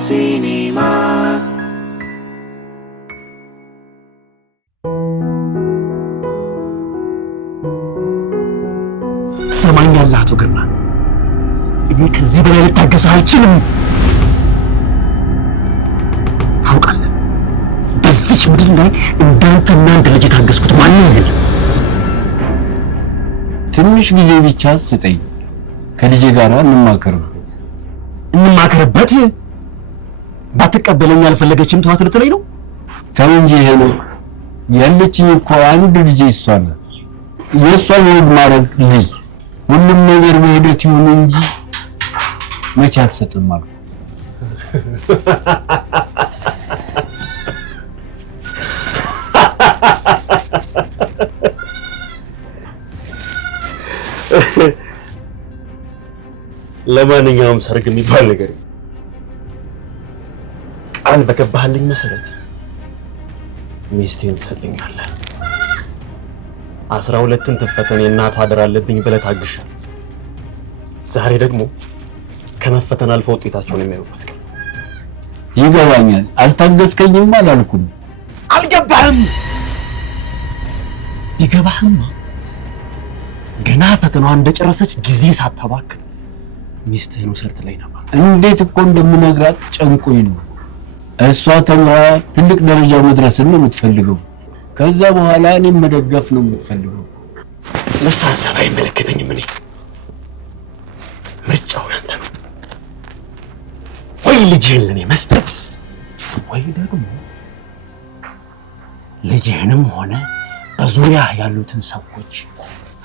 ሲኒማ ሰማኛለህ አቶ ግርማ፣ እኔ ከዚህ በላይ ልታገስ አልችልም። ታውቃለህ፣ በዚች ምድር ላይ እንዳንተና እንደ ልጅ የታገስኩት ማንም የለም። ትንሽ ጊዜ ብቻ ስጠኝ፣ ከልጄ ጋር እንማከርበት። ባትቀበለኝ አልፈለገችም ተዋት ልትለኝ ነው? ተው እንጂ ሄኖክ፣ ያለችኝ እኮ አንድ ልጅ እሷ ናት። የእሷን ወግ ማድረግ ልይ ሁሉም ነገር በሂደት ይሁን እንጂ መቼ አትሰጥም አልኩ። ለማንኛውም ሰርግ የሚባል ነገር ቃል በገባህልኝ መሰረት ሚስቴን ትሰጠኛለህ። 12ን ትፈተን የእናቷ አደራ አለብኝ ብለህ ታግሻለህ። ዛሬ ደግሞ ከመፈተን አልፈው ውጤታቸውን የሚያዩበት ቀን። ይገባኛል። አልታገስከኝም አላልኩም። አልገባህም? ይገባህማ ገና ፈተናዋ እንደጨረሰች ጊዜ ሳታባክን ሚስትህን ውሰድ ትለኝ ነበር። እንዴት እኮ እንደምነግራት ጨንቆኝ ነው። እሷ ተምራ ትልቅ ደረጃ መድረስን ነው የምትፈልገው። ከዛ በኋላ እኔም መደገፍ ነው የምትፈልገው። ስለሱ ሀሳብ አይመለከተኝም። እኔ ምርጫው ያንተ ነው። ወይ ልጅህን ለኔ መስጠት ወይ ደግሞ ልጅህንም ሆነ በዙሪያ ያሉትን ሰዎች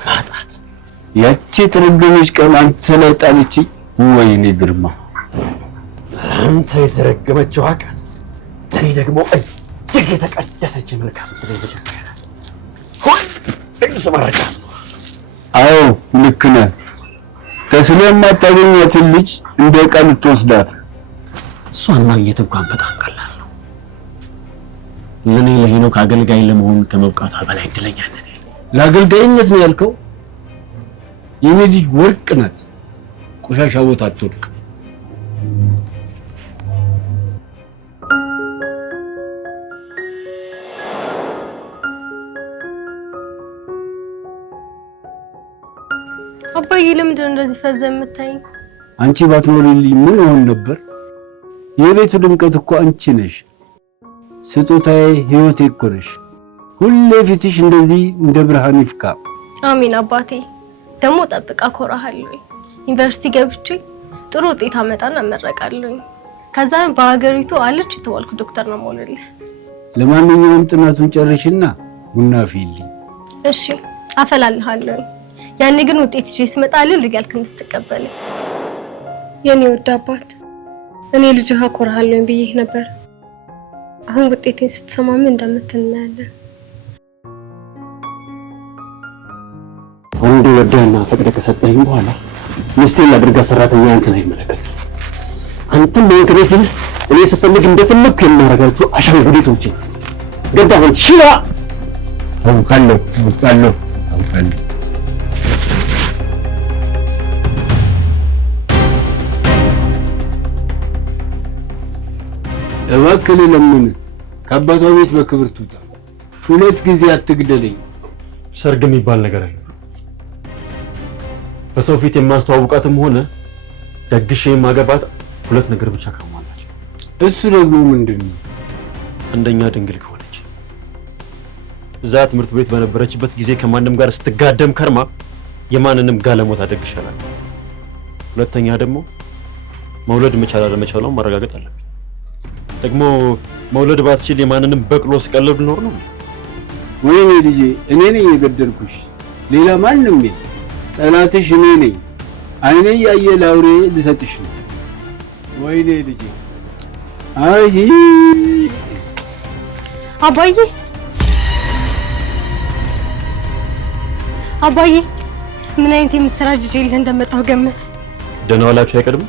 ማጣት። ያቺ የተረገመች ቀን አንተ ላይ ጣለችኝ። ወይኔ ግርማ፣ አንተ የተረገመችው ቀን እኔ ደግሞ እጅግ የተቀደሰች መልካም ትለኝ መጀመሪያ ናት። ሁሉም ስማረካ። አዎ ልክ ነህ። ስለማታገኛትን ልጅ እንደ ዕቃ ልትወስዳት። እሷን ማግኘት እንኳን በጣም ቀላል ነው። ለኔ ለሄኖክ አገልጋይ ለመሆን ከመብቃቷ በላይ እድለኛነት የለም። ለአገልጋይነት ነው ያልከው? የኔ ልጅ ወርቅ ናት። ቆሻሻ ቦታ አትወድቅ። አባዬ ለምንድን ነው እንደዚህ ፈዘ የምታይኝ? አንቺ ባትኖሪልኝ ምን ሆን ነበር? የቤቱ ድምቀት እኮ አንቺ ነሽ። ስጦታዬ፣ ህይወቴ እኮ ነሽ። ሁሌ ፊትሽ እንደዚህ እንደ ብርሃን ይፍካ። አሚን አባቴ። ደግሞ ጠብቃ ኮራሃለሁ። ዩኒቨርሲቲ ገብቼ ጥሩ ውጤት አመጣና እመረቃለሁ። ከዛ በአገሪቱ አለች የተባልኩ ዶክተር ነው የምሆንልህ። ለማንኛውም ጥናቱን ጨርሽና ቡና አፍይልኝ። እሺ አፈላልሃለሁ። ያኔ ግን ውጤት ይዤ ስመጣ ልል ያልክ እንድትቀበለኝ። የኔ ወድ አባት፣ እኔ ልጅህ አኮራሃለሁ ብዬሽ ነበር። አሁን ውጤቴን ስትሰማ ምን እንደምትናያለን። ወንድ ወደህና ፈቅደህ ከሰጠኸኝ በኋላ ሚስቴን ላድርጋ ሰራተኛ አንተን አይመለከትም። አንተም በእንክሬት እኔ ስፈልግ እንደፈለግኩ የማደርጋችሁ አሻንጉሊቶቼ ገባህ? ሽባ አውቃለሁ። እባክህ ለምን ከአባቷ ቤት በክብር ትውጣ። 2 ጊዜ አትግደለኝ። ሰርግ የሚባል ነገር አለ። በሰው ፊት የማስተዋውቃትም ሆነ ደግሼ የማገባት 2 ነገር ብቻ ካሟላች። እሱ ደግሞ ምንድነው? አንደኛ ድንግል ከሆነች፣ እዛ ትምህርት ቤት በነበረችበት ጊዜ ከማንም ጋር ስትጋደም ከርማ የማንንም ጋለሞታ ደግሻላል። ሁለተኛ ደግሞ መውለድ መቻል አለመቻሏን ማረጋገጥ አለብኝ። ደግሞ መውለድ ባትችል የማንንም በቅሎ ስቀልብ ልኖር ነው። ወይኔ ልጄ፣ እኔ ነኝ የገደልኩሽ፣ ሌላ ማንም የለም። ጠላትሽ እኔ ነኝ። አይኔ ያየ ላውሬ ልሰጥሽ ነው። ወይኔ ልጄ። አይ አባዬ ምን አይነት የምስራች ጄል እንደመጣው ገመት። ደህና ዋላችሁ አይቀድም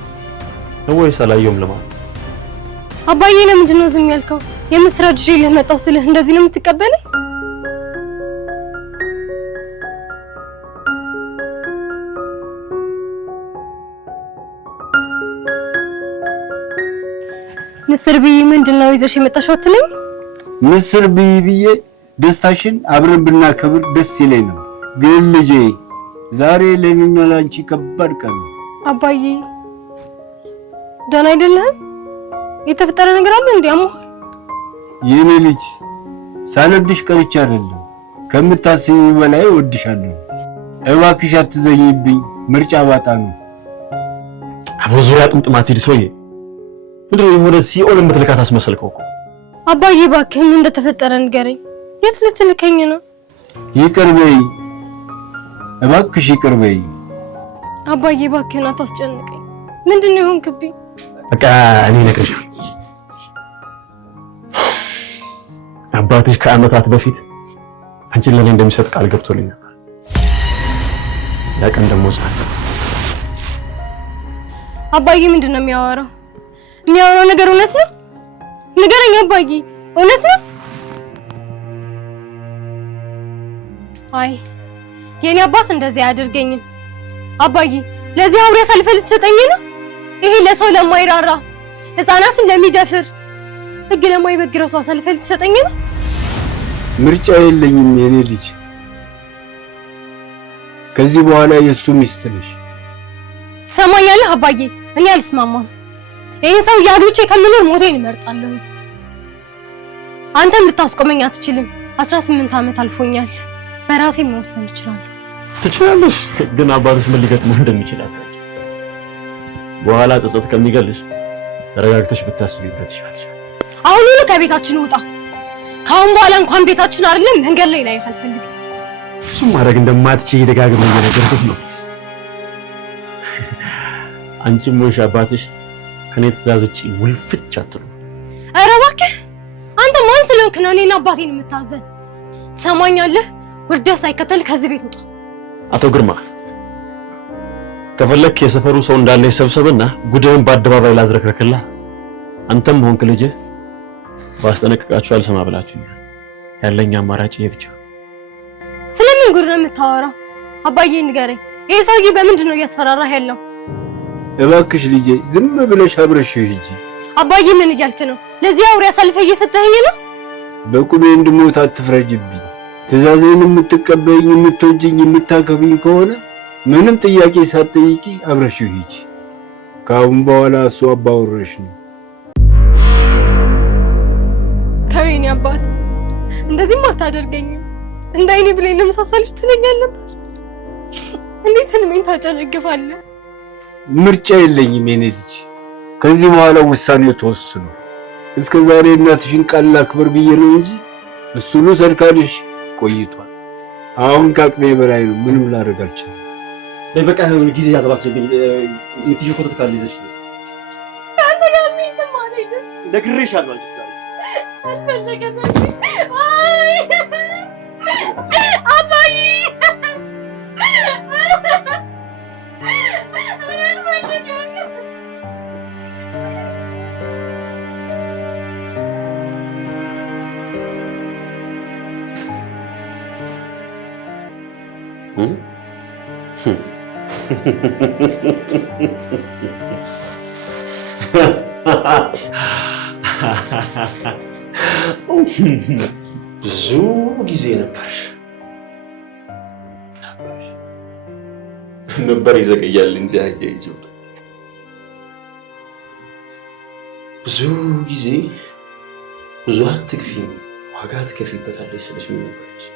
ነው ወይስ አላየውም ለማለት? አባዬ ለምንድን ነው ዝም ያልከው? የምስራች ጄል መጣው ስልህ እንደዚህ ነው የምትቀበለኝ? ምስር ብይ ምንድነው ይዘሽ የመጣሽው አትለኝ? ምስር ብዬ ደስታሽን አብረን ብናከብር ደስ ይለኝ ነው። ግን ልጄ ዛሬ ለኔና ላንቺ ከባድ ቀን ነው። አባዬ ደህና አይደለህም? የተፈጠረ ነገር አለ እንዴ? አሞህ? የኔ ልጅ ሳልወድሽ ቀርቼ አይደለም፣ ከምታስቢው በላይ እወድሻለሁ። እባክሽ አትዘኝብኝ፣ ምርጫ ባጣ ነው። አቦዙሪያ ጥምጥማት ሄድ ሰውዬ ምንድነው የሆነ ሲኦል የምትልካት አስመሰልከው እኮ። አባዬ እባክህ ምን እንደተፈጠረ ንገረኝ። የት ልትልከኝ ነው? ይቅር በይ እባክሽ፣ ይቅር በይ። አባዬ እባክህን አታስጨንቀኝ። ምንድነው የሆንክብኝ? በቃ እኔ ነግሬሻለሁ። አባትሽ ከዓመታት በፊት አንቺን ለኔ እንደሚሰጥ ቃል ገብቶልኝ ነበር። ያ ቀን ደግሞ ዛሬ። አባዬ ምንድነው የሚያወራው? የሚያወራው ነገር እውነት ነው? ንገረኝ አባዬ፣ እውነት ነው? አይ የኔ አባት እንደዚህ አያደርገኝም። አባዬ ለዚህ አውሬ አሳልፈህ ልትሰጠኝ ነው? ይሄ ለሰው ለማይራራ ህፃናትን ለሚደፍር ህግ ለማይበግረው ሰው አሳልፈህ ልትሰጠኝ ነው? ምርጫ የለኝም የኔ ልጅ። ከዚህ በኋላ የሱ ሚስት ነሽ። ትሰማኛለህ አባዬ? እኔ አልስማማም። ይሄን ሰው ያግብቼ ከምኖር ሞቴን እመርጣለሁ። አንተም ልታስቆመኝ አትችልም። 18 ዓመት አልፎኛል። በራሴ መወሰን እችላለሁ። ትችላለሽ፣ ግን አባትሽ ምን ሊገጥመው እንደሚችል አታውቂም። በኋላ ጸጸት ከሚገልሽ ተረጋግተሽ ብታስቢበት ይሻልሻል። አሁኑኑ ከቤታችን ውጣ። ካሁን በኋላ እንኳን ቤታችን አይደለም መንገድ ላይ አልፈልግም። እሱም ማድረግ እንደማትችይ ደጋግመሽ እየነገርኩሽ ነው። አንቺም ወይሽ አባትሽ ከኔ ትእዛዝ ውጪ ውልፍች አትሉ። ኧረ እባክህ አንተ ማን ስለሆንክ ነው እኔና አባቴን የምታዘን? ትሰማኛለህ? ውርደት ሳይከተል ከዚህ ቤት ውጣ። አቶ ግርማ ከፈለክ የሰፈሩ ሰው እንዳለ ይሰብሰብና ጉድህን በአደባባይ ላዝረክረክላ። አንተም ሆንክ ልጅህ ባስጠነቅቃችሁ አልሰማ ብላችሁኛል። ያለኝ አማራጭ ይሄ ብቻ። ስለምን ጉድ ነው የምታወራው? አባዬ ንገረኝ። ይሄ ሰውዬ በምንድን ነው እያስፈራራህ ያለው? እባክሽ ልጄ ዝም ብለሽ አብረሽው ሂጂ። አባዬ ምን እያልክ ነው? ለዚህ አውሬ አሳልፈህ እየሰጠኸኝ ነው? በቁሜ እንድሞት አትፍረጅብኝ። ትእዛዜን የምትቀበይኝ፣ የምትወጂኝ፣ የምታከብኝ ከሆነ ምንም ጥያቄ ሳትጠይቂ አብረሽው ሂጂ። ከአሁን በኋላ እሱ አባወራሽ ነው። ተወኝ አባት፣ እንደዚህም አታደርገኝም። እንዳይኔ ብሌን ለመሳሳልሽ ትለኛል ነበር። እንዴት ህልሜን ታጨነግፋለህ? ምርጫ የለኝም የኔ ልጅ። ከዚህ በኋላ ውሳኔው ተወስኖ። እስከ ዛሬ እናትሽን ቃል ላክብር ብዬ ነው እንጂ እሱኑ ሰርካልሽ ቆይቷል። አሁን ከአቅሜ በላይ ነው። ምንም ላደርግ አልችልም። በቃ ይሁን። ጊዜ ያዘባችሁብኝ። የምትይው ኮተት ካለ ይዘሽ ነው። ታነጋግሪኝ ማለት ነው። ነግሬሻለሁ። አንቺ ዛሬ አልፈለገም። አይ አባዬ ብዙ ጊዜ ነበር ይዘገያል እንጂ አያይዘው ብዙ ጊዜ ብዙ አትግፊ ዋጋ ትከፊበታለሽ ስለሽ ምን ነበርሽ?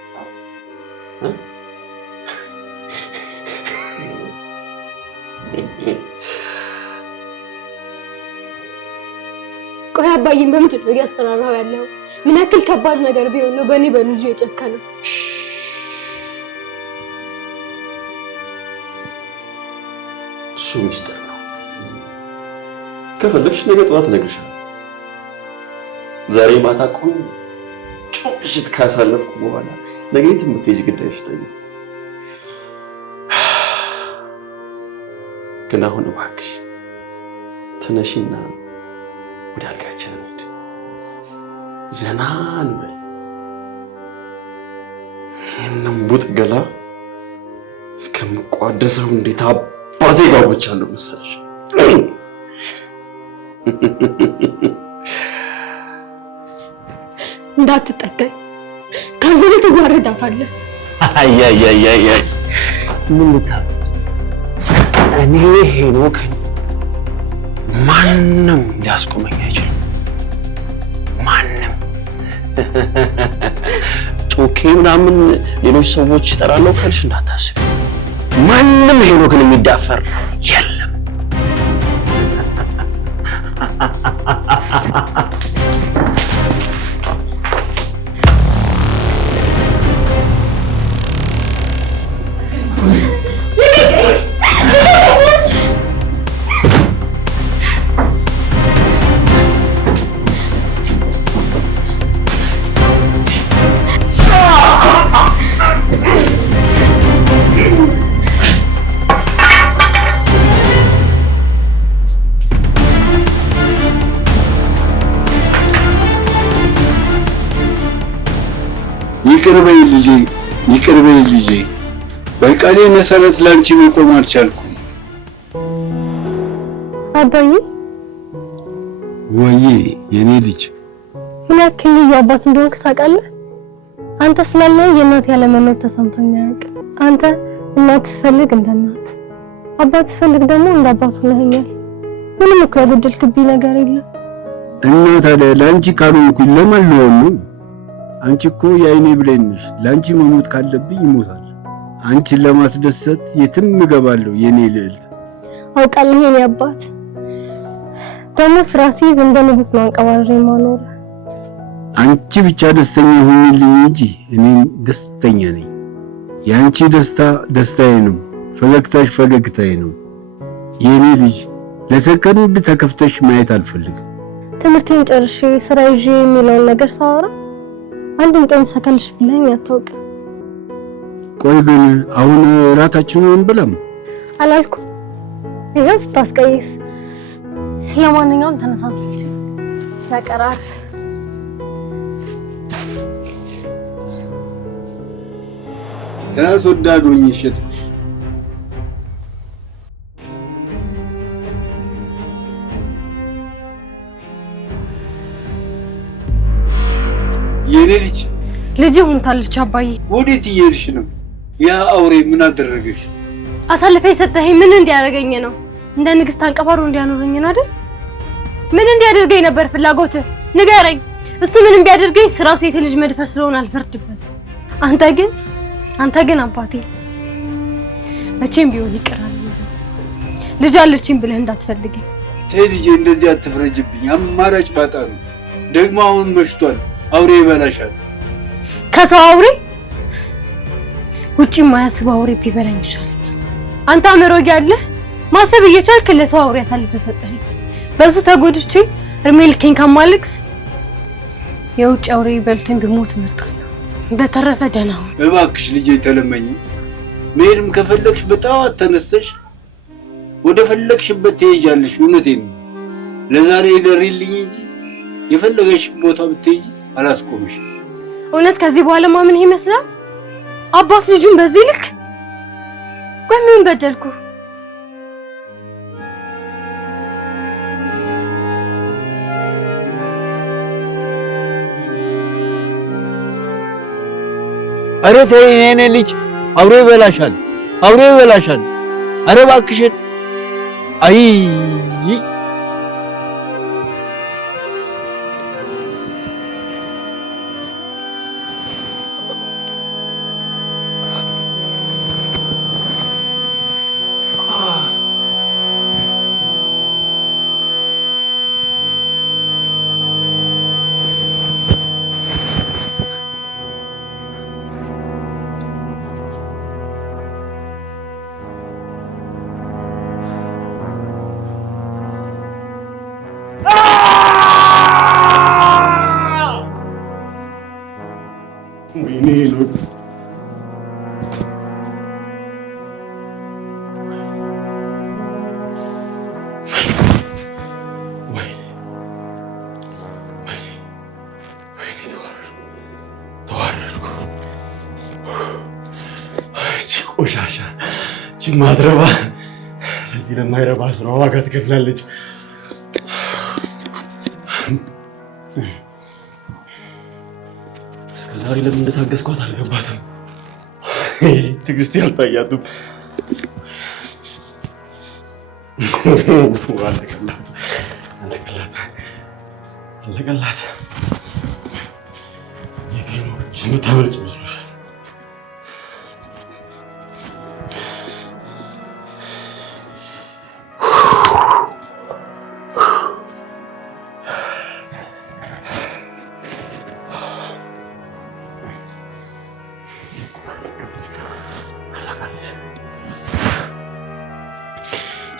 ቆይ አባዬን በምንድን ነው እያስፈራራው ያለው? ምን ያክል ከባድ ነገር ቢሆን ነው በእኔ በልጁ የጨከነው? እሱ ሚስጥር ነው። ከፈለግሽ ነገ ጠዋት እነግርሻለሁ። ዛሬ ማታ ቆንጆ ምሽት ካሳለፍኩ በኋላ ነገ የት የምትሄጂ ግዳይ ስጠኝ። ግን አሁን እባክሽ ተነሺና ወደ አልጋችን እንሂድ፣ ዘና እንበል። ይህንን ቡጥ ገላ እስከምቋደሰው እንዴት አባቴ ጋብቻለሁ መሰለሽ። እንዳትጠጋኝ ካልሆነ ትዋረዳታለህ። አይ ምን ልታረግ? እኔ ሄኖክን ማንም ሊያስቆመኝ አይችልም። ማንም ጮኬ ምናምን ሌሎች ሰዎች እጠራለሁ ካልሽ እንዳታስብ። ማንም ሄኖክን የሚዳፈር የለም። ይቅር በይ ልጄ። በቃሌ መሰረት ላንቺ መቆም አልቻልኩም። አባዬ ወዬ የኔ ልጅ ምን ያክል ልዩ አባት እንደሆንክ ታውቃለህ? አንተ ስላለህ የእናት ያለ መኖር ተሰምቶኝ አያውቅም። አንተ እናት ስትፈልግ እንደ እናት፣ አባት ስትፈልግ ደግሞ እንደ አባት ሆነኸኛል። ምንም እኮ ያጎደልክብኝ ነገር የለም። እና ታዲያ ለአንቺ ካልሆንኩኝ ለማን ልሆን ነው? አንቺ እኮ የአይኔ ብሌን ነሽ። ለአንቺ መሞት ካለብኝ ይሞታል። አንቺን ለማስደሰት የትም እገባለሁ የኔ ልዕልት። አውቃለሁ የኔ አባት። ደግሞ ስራ ሲይዝ እንደ ንጉስ ነው አንቀባሬ ማኖር። አንቺ ብቻ ደስተኛ ሆኝልኝ እንጂ እኔም ደስተኛ ነኝ። የአንቺ ደስታ ደስታዬ ነው፣ ፈገግታሽ ፈገግታዬ ነው። የኔ ልጅ ለሰከንድ ተከፍተሽ ማየት አልፈልግም። ትምህርቴን ጨርሼ ስራ ይዤ የሚለውን ነገር ሳወራ አንድም ቀን ሰከልሽ ብለኝ አታውቅም። ቆይ ግን አሁን እራታችንን እንብላም አላልኩም? ይሄው ስታስቀይስ። ለማንኛውም ተነሳስቼ ያቀራል። ራስ ወዳድ ሆኜ ሸጥኩሽ። የኔ ልጅ ሞታለች። አባዬ ወዴት እየሄድሽ ነው? ያ አውሬ ምን አደረገሽ? አሳልፈ የሰጠኸኝ ምን እንዲያደርገኝ ነው? እንደ ንግስት አንቀባሮ እንዲያኖረኝ ነው አይደል? ምን እንዲያደርገኝ ነበር ፍላጎትህ? ንገረኝ። እሱ ምንም ቢያደርገኝ ስራው ሴት ልጅ መድፈር ስለሆነ አልፈርድበት። አንተ ግን አባቴ መቼም ቢሆን ይቀራል። ልጅ አለችኝ ብለህ እንዳትፈልገኝ። ተይ ልጄ፣ እንደዚህ አትፍረጅብኝ። አማራጭ ባጣ ነው። ደግሞ አሁን መሽቷል። አውሬ ይበላሻል። ከሰው አውሬ ውጪ የማያስብ አውሬ ቢበላኝ ይሻላል። አንተ አእምሮ ያለህ ማሰብ እየቻልክ ለሰው አውሬ አሳልፈህ ሰጠኸኝ። በሱ ተጎድቼ እርሜ ልኬን ከማልቅስ የውጭ አውሬ በልቶኝ ቢሞት እመርጣለሁ። በተረፈ ደህና ሁን እባክሽ ልጄ። ተለመኝ። መሄድም ከፈለግሽ በጠዋት ተነስተሽ ወደ ፈለግሽበት ትሄጃለሽ። እውነቴን ነው። ለዛሬ ደሪልኝ እንጂ የፈለገሽ ቦታ ብትሄጂ አላስቆምሽ። እውነት ከዚህ በኋላ ማምን ይመስላል? አባት ልጁን በዚህ ልክ? ቆይ ምን በደልኩ? ኧረ ተይ የኔ ልጅ፣ አውሬ ይበላሻል፣ አውሬ ይበላሻል። ኧረ እባክሽን። አይ ቆሻሻ ማትረባ ለዚህ ለማይረባ ስራ ዋጋ ትከፍላለች። ዛሬ ለምን እንደታገስኳት አልገባትም። ትዕግስት ያልታያትም አለቀላት። የምታመልጭ መስሎሻል?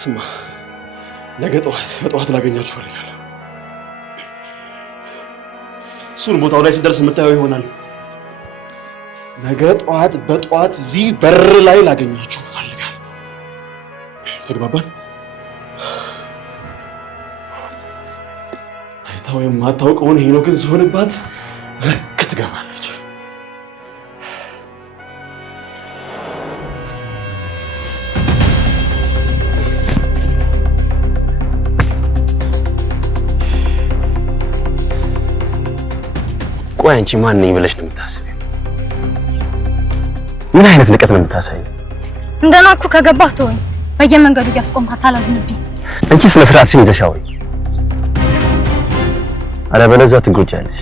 ስማ፣ ነገ በጠዋት ላገኛችሁ እፈልጋለሁ። እሱን ቦታው ላይ ሲደርስ የምታየው ይሆናል። ነገ በጠዋት እዚህ በር ላይ ላገኛችሁ እፈልጋለሁ። ተግባባን? አይታው የማታውቀውን ሄኖክን ሲሆንባት ልክ ትገባለች። ቆይ አንቺ ማን ነኝ ብለሽ ነው የምታስቢው? ምን አይነት ንቀት ነው የምታሳየው? እንደናኩ ከገባህ ተወኝ። በየመንገዱ እያስቆምካት አላዝንብኝ። አንቺ ስለ ስርዓትሽን ይዘሽ አውሪ፣ አለበለዚያ ትጎጃለሽ።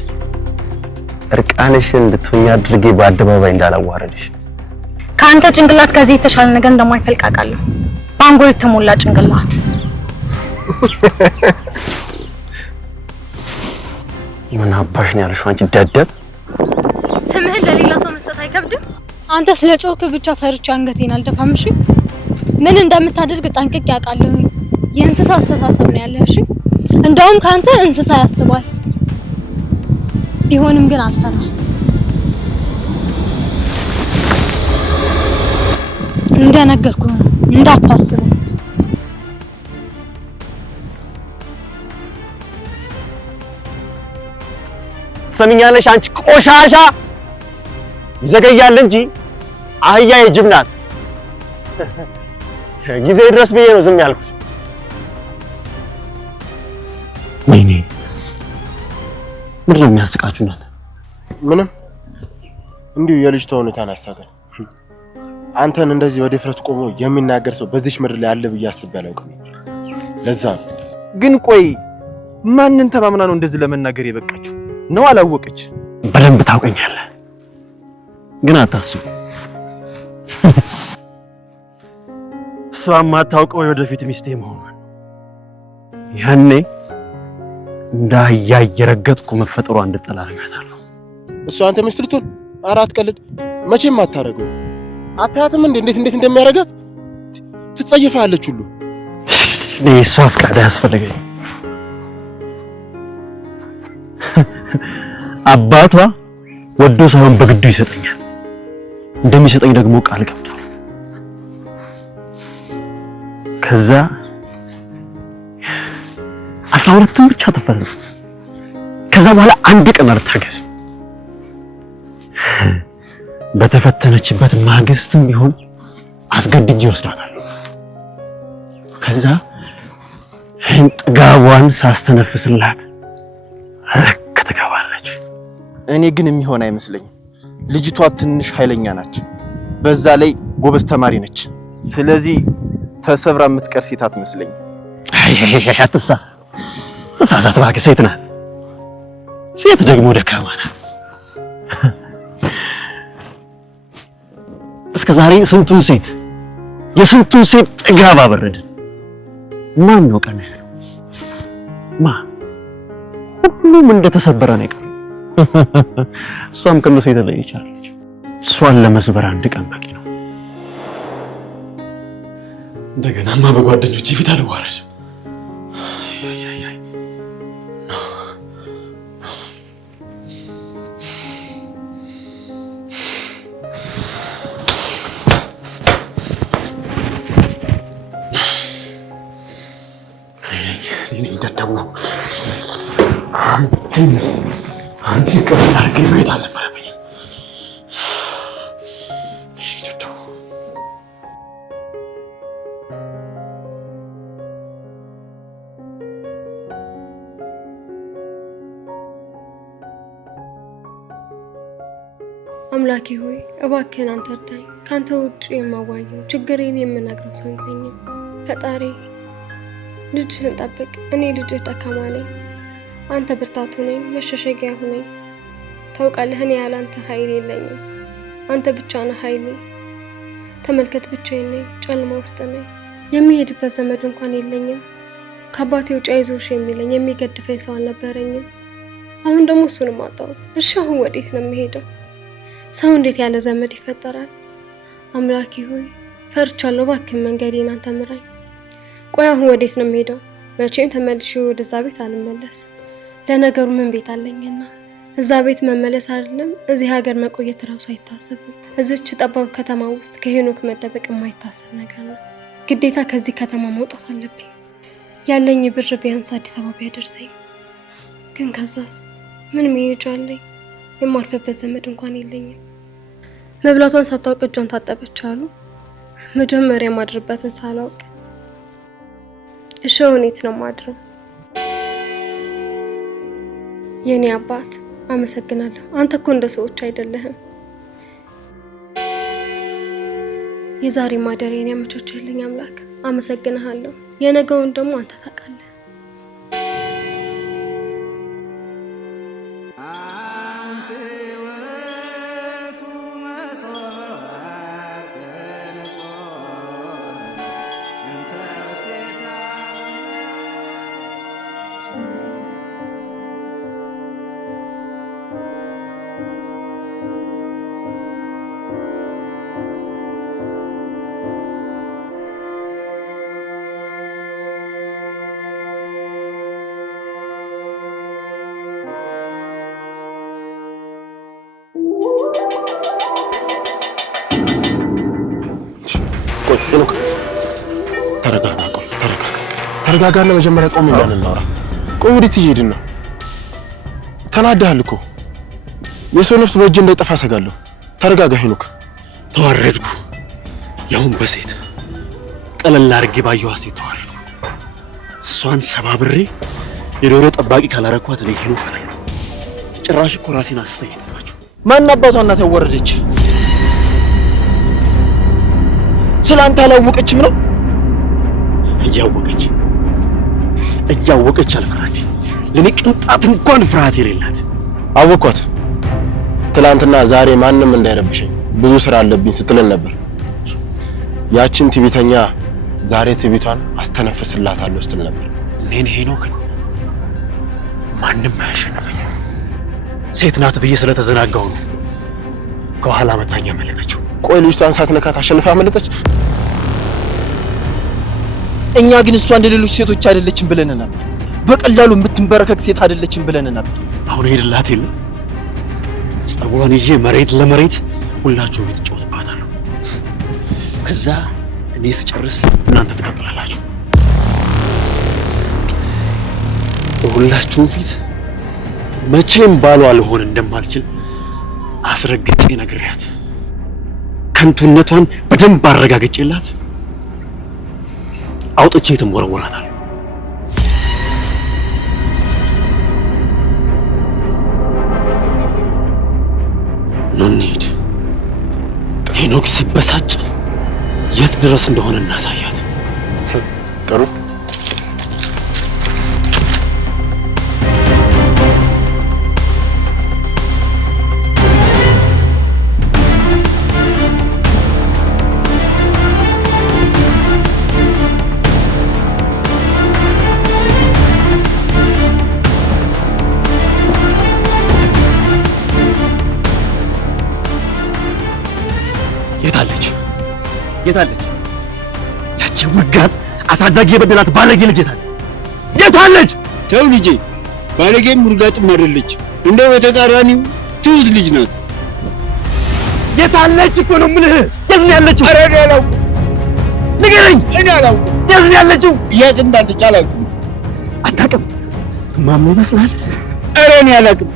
እርቃንሽን እንድትሆኚ አድርጌ በአደባባይ እንዳላዋረድሽ። ከአንተ ጭንቅላት ከዚህ የተሻለ ነገር እንደማይፈልቅ አውቃለሁ። በአንጎል የተሞላ ጭንቅላት። ምን አባሽ ነው ያልሽው አንቺ ደደብ? ስምህን ለሌላ ሰው መስጠት አይከብድም? አንተ ስለ ጮክ ብቻ ፈርቻ አንገቴን አልደፋም። እሺ፣ ምን እንደምታደርግ ጠንቅቄ አውቃለሁ። የእንስሳ አስተሳሰብ ነው ያለህ። እሺ፣ እንደውም ካንተ እንስሳ ያስባል። ቢሆንም ግን አልፈራም። እንደነገርኩህ ነው፣ እንዳታስብ። ሰሚኛለሽ? አንቺ ቆሻሻ፣ ይዘገያል እንጂ አህያ የጅብ ናት። ጊዜ ድረስ ብዬ ነው ዝም ያልኩሽ። ወይኔ ምንድን ነው የሚያስቃችሁ እናንተ? ምንም እንዲሁ የልጅቷ ሁኔታን አሳገን። አንተን እንደዚህ በድፍረት ቆሞ የሚናገር ሰው በዚች ምድር ላይ አለ ብዬ አስቤ አላውቅም። ለዛ ግን ቆይ ማንን ተማምና ነው እንደዚህ ለመናገር የበቃችው? ነው አላወቀች? በደንብ ታውቀኛለህ፣ ግን አታስቡ። እሷ የማታውቀው የወደፊት ሚስቴ መሆኗን ያኔ እንደ አህያ እየረገጥኩ መፈጠሯ እንድጠላ አደርጋታለሁ። እሷ አንተ ሚስት ልትሆን አራት ቀልድ መቼም አታረገው። አታያትም እንዴት እንደሚያረጋት ትጸየፋለች ሁሉ። እሷ ፍቃድ አያስፈልገኝ። አባቷ ወዶ ሳይሆን በግዱ ይሰጠኛል። እንደሚሰጠኝ ደግሞ ቃል ገብቷል። ከዛ 12ን ብቻ ተፈረደ። ከዛ በኋላ አንድ ቀን አልታገስም። በተፈተነችበት ማግስትም ቢሆን አስገድጄ ወስዳታለሁ። ከዛ ጥጋቧን ሳስተነፍስላት ልክ ትገባለች። እኔ ግን የሚሆን አይመስለኝም። ልጅቷ ትንሽ ኃይለኛ ናች፣ በዛ ላይ ጎበዝ ተማሪ ነች። ስለዚህ ተሰብራ የምትቀር ሴት አትመስለኝም። አትሳሳት እባክህ፣ ሴት ናት። ሴት ደግሞ ደካማ ናት። እስከ ዛሬ የስንቱን ሴት ጥጋብ አበረድን። ማን ነው ቀና ያለው? ማን? ሁሉም እንደተሰበረ ነው የቀረው። እሷም ከነሱ የተለየች አለች። እሷን ለመስበር አንድ ቀን በቂ ነው። እንደገናማ በጓደኞቼ ፊት አልዋረድ። ደደቡ አንቺ ቀን አድርጌ ቤት አልነበረብኝ። ደደቡ አምላኬ ሆይ እባክህን አንተ እርዳኝ። ካንተ ውጭ የማዋየው ችግሬን የምነግረው ሰው የለኝም። ፈጣሪ ልጅህን ጠብቅ። እኔ ልጅህ ደካማ ነኝ። አንተ ብርታቱ ነኝ፣ መሸሸጊያ ሁነኝ። ታውቃለህ እኔ ያለ አንተ ኃይል የለኝም። አንተ ብቻ ነህ ኃይሌ። ተመልከት ብቻዬን ነኝ፣ ጨለማ ውስጥ ነኝ። የሚሄድበት ዘመድ እንኳን የለኝም። ከአባቴ ውጭ አይዞሽ የሚለኝ የሚገድፈኝ ሰው አልነበረኝም። አሁን ደግሞ እሱንም አጣሁት። እሺ አሁን ወዴት ነው የምሄደው? ሰው እንዴት ያለ ዘመድ ይፈጠራል? አምላኬ ሆይ ፈርቻለሁ፣ እባክህ መንገዴን አንተ ምራኝ። ቆይ አሁን ወዴት ነው የምሄደው? መቼም ተመልሼ ወደዛ ቤት አልመለስ። ለነገሩ ምን ቤት አለኝና እዛ ቤት መመለስ አይደለም እዚህ ሀገር መቆየት ራሱ አይታሰብም። እዚች ጠባብ ከተማ ውስጥ ከሄኖክ መደበቅ የማይታሰብ ነገር ነው። ግዴታ ከዚህ ከተማ መውጣት አለብኝ። ያለኝ ብር ቢያንስ አዲስ አበባ ያደርሰኝ። ግን ከዛስ ምን መሄጃ አለኝ? የማርፈበት ዘመድ እንኳን የለኝም። መብላቷን ሳታውቅ እጇን ታጠበች አሉ። መጀመሪያ ማድርበትን ሳላውቅ እሺ እውነት ነው ማድረው። የኔ አባት አመሰግናለሁ። አንተ እኮ እንደ ሰዎች አይደለህም። የዛሬ ማደሪያን ያመቻቸልኝ አምላክ አመሰግናለሁ። የነገውን ደግሞ አንተ ታውቃለህ። ሄኖክ ተረጋጋና መጀመሪያ ቆም ብለን እናውራ። ቆይ ወዴት እየሄድን ነው? ተናደሃል እኮ። የሰው ነፍስ በእጅ እንዳይጠፋ ሰጋለሁ። ተረጋጋ ሄኖክ። ተዋረድኩ። ያሁን በሴት ቀለል አድርጌ ባየዋ ሴት ተዋረድኩ። እሷን ሰባብሬ የዶሮ ጠባቂ ካላረኳት እኔ ሄኖክ አለ። ጭራሽ እኮ ራሴን አስተኝ ነፋችሁ። ማን አባቷ እናት ያወረደች? ስላንተ አላወቀችም ነው? እያወቀች አልፈራች። ለኔ ቅንጣት እንኳን ፍርሃት የሌላት አወኳት። ትላንትና ዛሬ ማንም እንዳይረብሸኝ ብዙ ስራ አለብኝ ስትለን ነበር። ያችን ትዕቢተኛ ዛሬ ትዕቢቷን አስተነፍስላታለሁ ስትል ነበር። እኔን ሄኖክን ማንም አያሸንፈኝ። ሴት ናት ብዬ ስለተዘናጋው ነው ከኋላ መታኛ መለጠችው። ቆይ ልጅቷን ሳትነካት አሸንፋ መለጠች? እኛ ግን እሷ እንደሌሎች ሴቶች አይደለችም ብለን ነበር። በቀላሉ የምትንበረከክ ሴት አይደለችም ብለን ነበር። አሁን ሄድላት የለ ጸጉሯን ይዤ መሬት ለመሬት ሁላችሁ ፊት ጮህባታለሁ። ከዛ እኔ ስጨርስ እናንተ ትቀጥላላችሁ። ሁላችሁ ፊት መቼም ባሏ ልሆን እንደማልችል አስረግጬ ነግሬያት ከንቱነቷን በደንብ አረጋግጬላት አውጥቼ ትንወረወራታለሁ። ኑ እንሂድ። ሄኖክ ሲበሳጭ የት ድረስ እንደሆነ እናሳያት። ጥሩ የታለች? ያቺ ውርጋጥ አሳዳጊ የበደላት ባለጌ ልጅ የታለች? ተው ልጄ፣ ባለጌም ውርጋጥም አይደለች። እንደው በተቃራኒው ትሁት ልጅ ናት። የታለች እኮ ነው የምልህ። የት ነው ያለችው? ኧረ እኔ አላውቅም። ንገረኝ። እኔ አላውቅም። የት ነው ያለችው? የት እንዳለች አላውቅም። አታውቅም? ማምነው ይመስላል። ኧረ እኔ አላውቅም።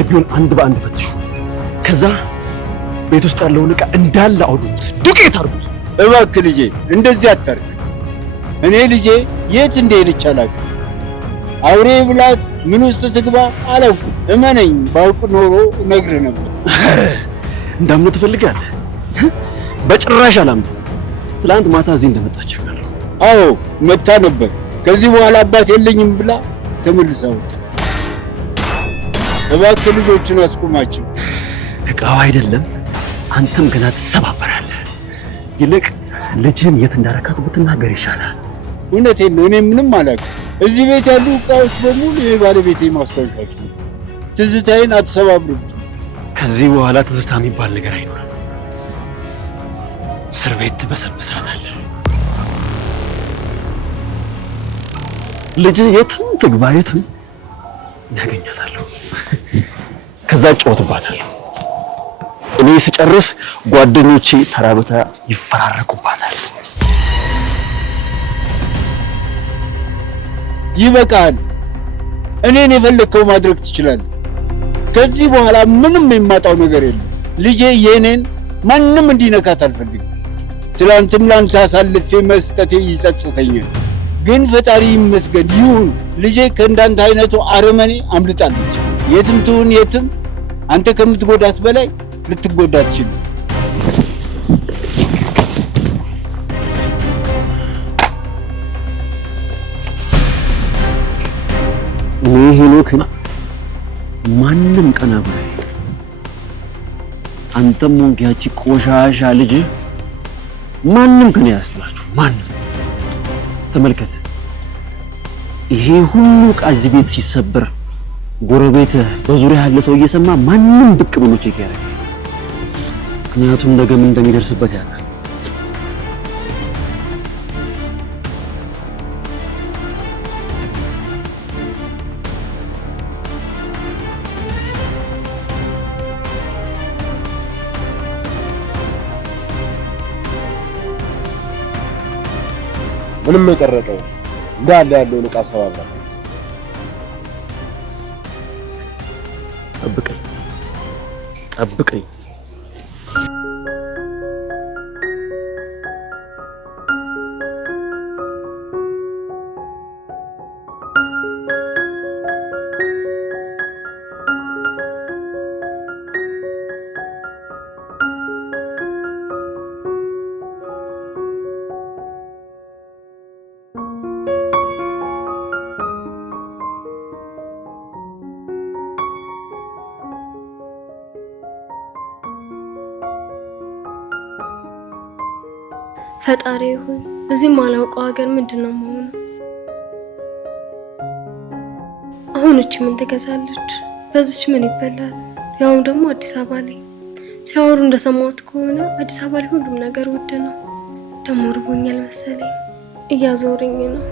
ግቢውን አንድ በአንድ ፈትሹ። ከዛ ቤት ውስጥ ያለውን ዕቃ እንዳለ አውድሙት፣ ዱቄት አድርጉት። እባክህ ልጄ እንደዚህ አታርግ። እኔ ልጄ የት እንደሄደች አላውቅም። አውሬ ብላት ምን ውስጥ ትግባ አላውቅም። እመነኝ፣ ባውቅ ኖሮ እነግርህ ነበር። እንዳምን ትፈልጋለህ? በጭራሽ አላምንም። ትላንት ማታ እዚህ እንደመጣች ነው። አዎ መታ ነበር። ከዚህ በኋላ አባት የለኝም ብላ ተመልሳ ወጣ። እባክህ ልጆቹን አስቁማቸው። እቃው አይደለም አንተም ገና ትሰባበራለህ። ይልቅ ልጅን የት እንዳረካት ብትናገር ይሻላል። እውነቴን ነው። እኔ ምንም አላውቅም። እዚህ ቤት ያሉ እቃዎች በሙሉ የባለቤቴ ማስታወሻዎች ነው። ትዝታዬን አትሰባብሩት። ከዚህ በኋላ ትዝታ የሚባል ነገር አይኖርም። እስር ቤት ትበሰብሳታለህ። ልጅ የትም ትግባ የትም ያገኛታለሁ። ከዛ ጫወትባታለሁ። እኔ ስጨርስ ጓደኞቼ ተራ በተራ ይፈራረቁባታል። ይበቃል። እኔን የፈለግከው ማድረግ ትችላለህ። ከዚህ በኋላ ምንም የማጣው ነገር የለም። ልጄ የኔን ማንም እንዲነካት አልፈልግም። ትላንትም ላንተ አሳልፌ መስጠቴ ይጸጽተኛል። ግን ፈጣሪ ይመስገን ይሁን ልጄ ከእንዳንተ አይነቱ አረመኔ አምልጣለች። የትም ትሁን የትም አንተ ከምትጎዳት በላይ ልትጎዳ ትችላለህ። እኔ ሄኖክን ማንም ቀና ብሎ አንተም ሆንክ ያቺ ቆሻሻ ልጅ ማንም ከኔ ያስጥላችሁ። ማንም ተመልከት። ይሄ ሁሉ ዕቃ እዚህ ቤት ሲሰበር ጎረቤት በዙሪያ ያለ ሰው እየሰማ ማንም ብቅ ብሎ ቼክ ያደርጋል። ምክንያቱም ነገ ምን እንደሚደርስበት ያውቃል። ምንም የቀረቀው እንዳለ ያለውን ዕቃ ሰባብራ። ጠብቀኝ። ፈጣሪ ሆይ እዚህ ማላውቀው ሀገር ምንድነው መሆኑ? አሁን እቺ ምን ትገዛለች? በዚች ምን ይበላል? ያውም ደግሞ አዲስ አበባ ላይ ሲያወሩ እንደሰማሁት ከሆነ አዲስ አበባ ላይ ሁሉም ነገር ውድ ነው። ደሞ ርቦኛል መሰለኝ፣ እያዞረኝ ነው።